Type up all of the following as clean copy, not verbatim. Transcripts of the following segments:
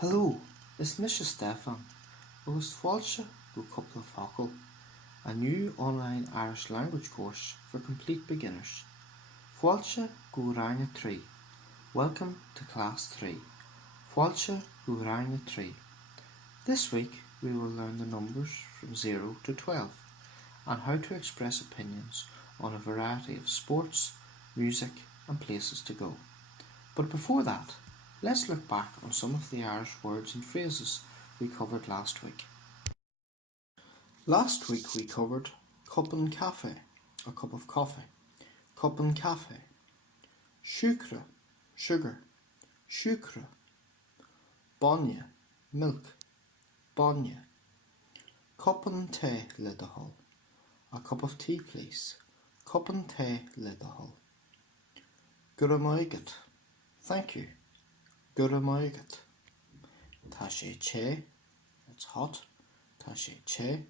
Hello, it's Mr. Stefan. agus fáilte go Cúpla focal, a new online Irish language course for complete beginners. Fáilte go Ranga 3. Welcome to Class 3. Fáilte go Ranga 3. This week we will learn the numbers from 0 to 12 and how to express opinions on a variety of sports, music and places to go. But before that, let's look back on some of the Irish words and phrases we covered last week. Last week we covered cup and cafe, a cup of coffee, cup and cafe, sucre, sugar, sucre, banya, milk, banya, cup and tea lidahol, a cup of tea please, cup and tea lidahol, guramagat, thank you, guramagat, tashe che, it's hot, tashe che,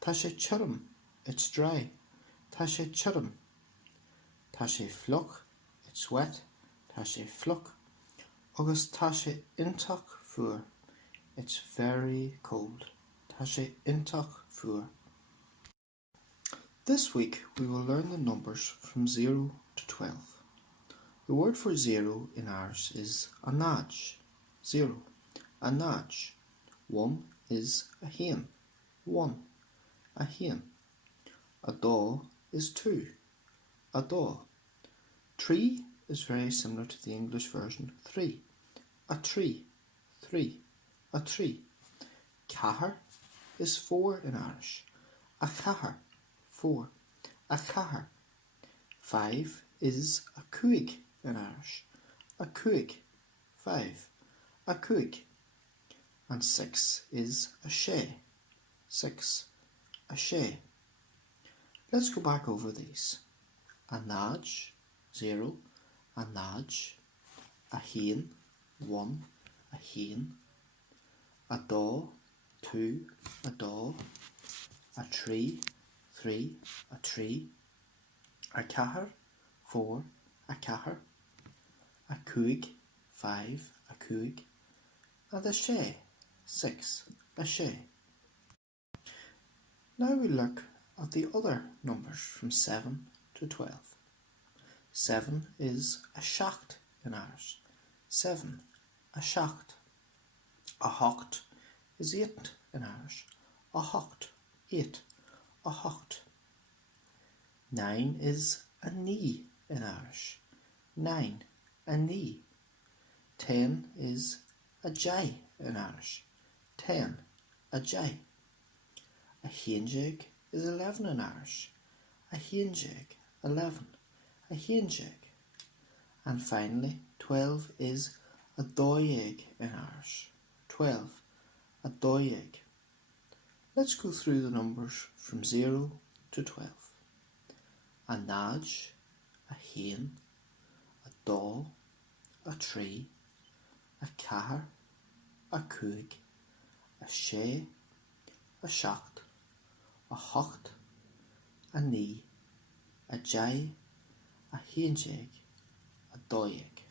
tashe churum, it's dry, tashe churum, tashe fluck, it's wet, tashe fluck, agus tashe intach fuair, it's very cold, tashe intach fuair. This week we will learn the numbers from 0 to 12. The word for 0 in Irish is anaj, 0, anaj. 1 is a hen, 1, a hen. A daw is 2, a daw. 3 is very similar to the English version 3, a tree, 3, a tree. Cahar is 4 in Irish, a cahar, 4, a cahar. 5 is a cuig in Irish, a cuig, 5, a cuig. And 6 is a she, 6, a she. Let's go back over these. Anaj, 0, anaj. A hen, 1, a hen. A daw, 2, a daw. A tree, 3, a tree. A cahar, 4, a cahar. A cuig, 5, a cuig. And a she, 6, a she. Now we look at the other numbers from 7 to 12. 7 is a shacht in Irish, 7, a shacht. A hocht is 8 in Irish, a hocht, 8, a hocht. 9 is a knee in Irish, 9, a knee. 10 is a jay in Irish, 10, a jay. A henjig is 11 in Irish, a henjig, 11, a henjig. And finally, 12 is a doig in Irish, 12, a doig. Let's go through the numbers from 0 to 12. A naj, a hen, a daw, a tree, a cahar, a cuig, a she, a shacht, a hocht, a knee, a jay, a henjig, a doig.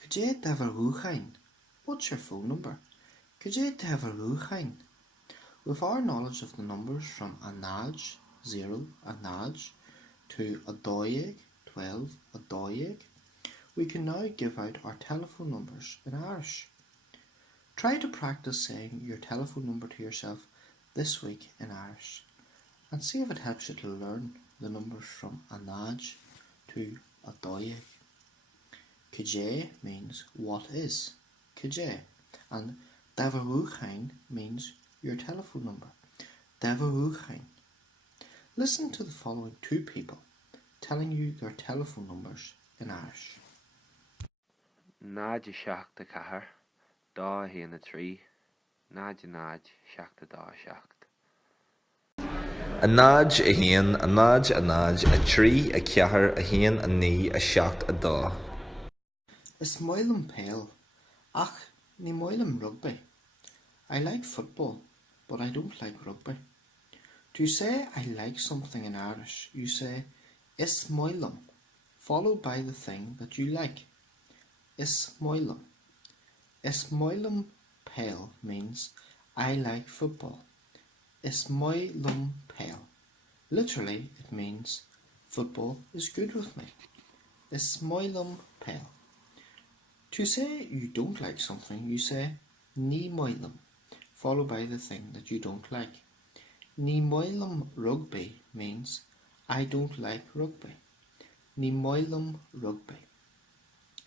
Could you ever ruchain? What's your phone number? Could you ever ruchain? With our knowledge of the numbers from anaj, 0, anaj, to a doig, 12, a doig, we can now give out our telephone numbers in Irish. Try to practice saying your telephone number to yourself this week in Irish and see if it helps you to learn the numbers from anaj to a doig. Kje means what is, kje, and davarúchain means your telephone number, davarúchain. Listen to the following two people telling you their telephone numbers in Irish. Nád seach de cahar, dá hí na trí, nád seach de dá seacht. A nád a héan, a nád, a trí, a ceathair, a héan, a ní, a seacht, a dá. Is moilem pale, ach ní moilem rugby. I like football, but I don't like rugby. To say I like something in Irish, you say is moilem, followed by the thing that you like. Is moilum. Is moilum pale means I like football. Is moilum pale. Literally, it means football is good with me. Is moilum pale. To say you don't like something, you say ní moilum, followed by the thing that you don't like. Ní moilum rugby means I don't like rugby. Ní moilum rugby.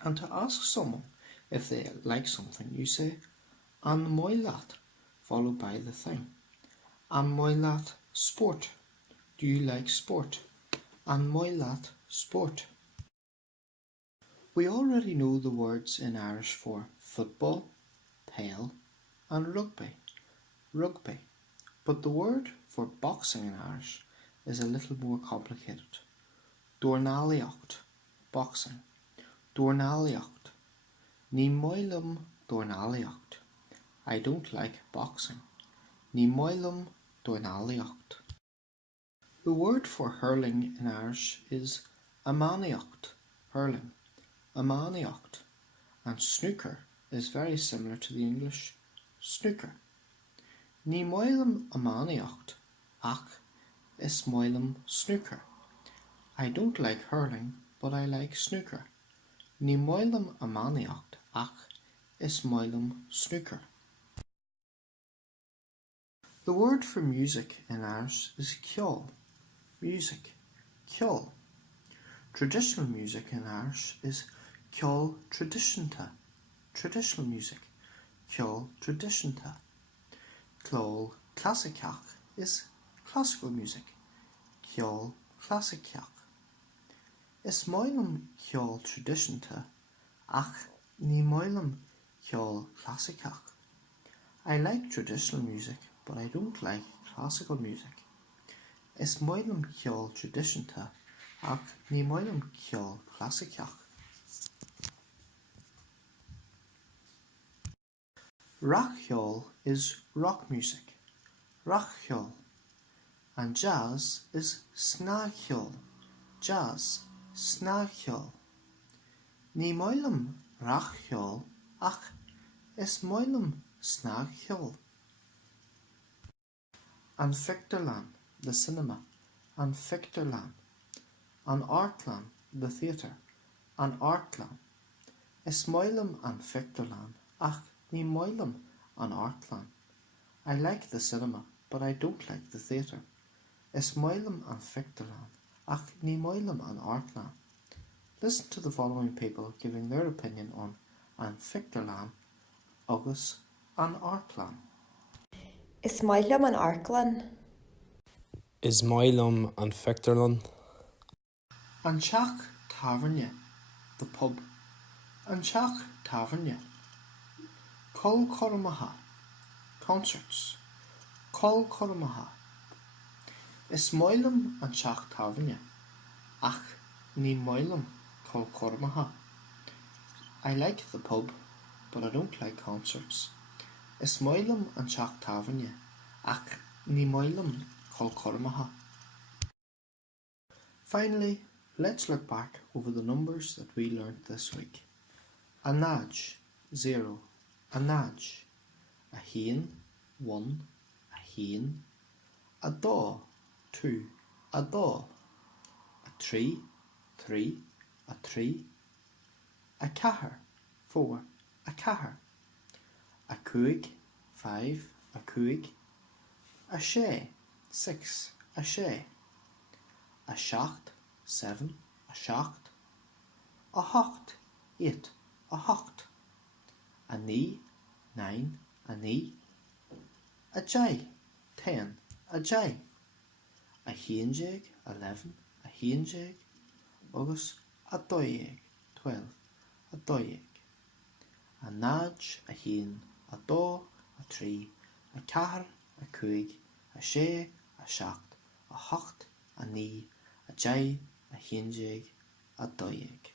And to ask someone if they like something, you say an moilat, followed by the thing. An moilat sport. Do you like sport? An moilat sport. We already know the words in Irish for football, pale, and rugby. Rugby. But the word for boxing in Irish is a little more complicated. Dornaliocht, boxing. Dornaliocht. Ní moilum dornaliocht. I don't like boxing. Ní moilum dornaliocht. The word for hurling in Irish is amaniocht, hurling. Amaniocht. And snooker is very similar to the English snooker. Ní moilum amaniocht, ach is moilum snooker. I don't like hurling, but I like snooker. Ní moilum amaniocht, ach is moilum snooker. The word for music in Irish is ceol. Music. Ceol. Traditional music in Irish is ceol traditionta. Traditional music. Ceol traditionta. Ceol classicach is classical music. Ceol classicach. Is moilum ceol traditionta, ach ní moilum ceol classicach. I like traditional music, but I don't like classical music. Is moilum ceol traditionta, ach ní moilum ceol classicach. Rockceol is rock music. Rockceol. And jazz is snagceol. Jazz. Snagceol. Ní moilum rockceol, ach is moilum snagceol. An Fictorlan, the cinema. An Fictorlan. An Artlan, the theatre. An Artlan. Is moilum an Fictorlan, ach ní moilum an Artlan. I like the cinema, but I don't like the theatre. Is moilum an Fictorlan, ach ní moilum an Artlan. Listen to the following people giving their opinion on an Fictorlan agus an Artlan. Is moilum an Arklan? Is moilum an Fictorlan? An Teach Taverne, the pub. An Teach Taverne. Col Cormaha, concerts. Col Cormaha. Is moilum an Teach Taverne, ach ní moilum Col Cormaha. I like the pub, but I don't like concerts. Is moilum an Teach Taverne, ach ní moilum Col Cormaha. Finally, let's look back over the numbers that we learnt this week. A nudge, 0. A nudge. A hain, 1. A hain. A daw, 2. A daw. A tree, 3. A tree. A cahar, 4. A cahar. A cuig, 5. A cuig. A shé, 6. A shé. A shacht, 7. A shacht. A hocht, 8. A hocht. A knee, 9. A knee. A jay, 10. A jay. A héanjig, 11. A héanjig. Agus a doig, 12. A doig. A nudge, a hain. A daw, a tree. A cahar, a cuig. A shé, a shacht. A hocht, a knee. A jay, a héanjig. A doig.